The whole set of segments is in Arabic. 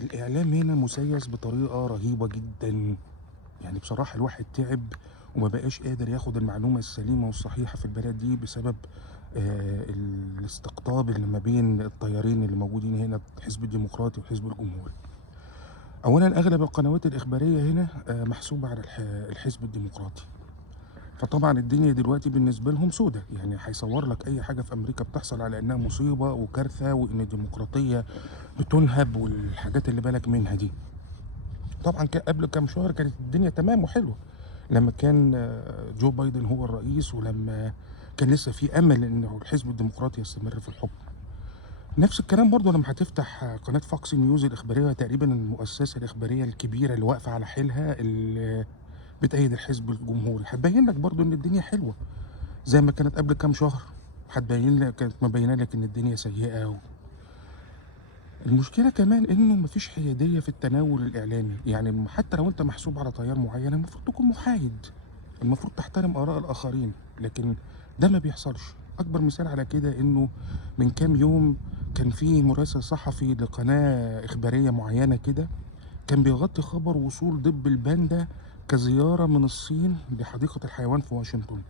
الإعلام هنا مسيّس بطريقة رهيبة جدًا، يعني بصراحة الواحد تعب وما بقاش قادر ياخد المعلومة السليمة والصحيحة في البلد دي بسبب الاستقطاب اللي ما بين التيارين اللي موجودين هنا، الحزب الديمقراطي والحزب الجمهوري. أولًا أغلب القنوات الإخبارية هنا محسوبة على الحزب الديمقراطي، فطبعًا الدنيا دلوقتي بالنسبة لهم سودا، يعني هيصور لك أي حاجة في أمريكا بتحصل على إنها مصيبة وكارثة وإن الديمقراطية بتُنهب والحاجات اللي بالك منها دي. طبعًا قبل كام شهر كانت الدنيا تمام وحلوة، لمّا كان جو بايدن هو الرئيس، ولمّا كان لسه في أمل إنه الحزب الديمقراطي يستمر في الحكم. نفس الكلام برضه لمّا هتفتح قناة فوكس نيوز الإخبارية، تقريبًا المؤسسة الإخبارية الكبيرة اللي واقفة على حيلها اللي بتأيد الحزب الجمهوري، هتبين لك برضه إن الدنيا حلوة، زي ما كانت قبل كام شهر هتبين لك، كانت مبينة لك إن الدنيا سيئة. المشكلة كمان إنه ما فيش حيادية في التناول الإعلامي، يعني حتى لو أنت محسوب على تيار معين المفروض تكون محايد، المفروض تحترم آراء الآخرين، لكن ده ما بيحصلش. أكبر مثال على كده إنه من كام يوم كان في مراسل صحفي لقناة إخبارية معينة كده، كان بيغطي خبر وصول دب الباندا كزيارة من الصين لحديقة الحيوان في واشنطن،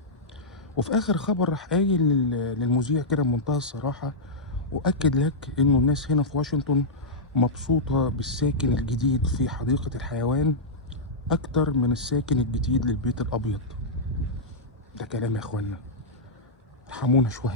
وفي آخر خبر راح قايل للمذيع كده بمنتهى الصراحة، وأكد لك إنه الناس هنا في واشنطن مبسوطة بالساكن الجديد في حديقة الحيوان أكتر من الساكن الجديد للبيت الأبيض. ده كلام يا إخوانا، ارحمونا شوية.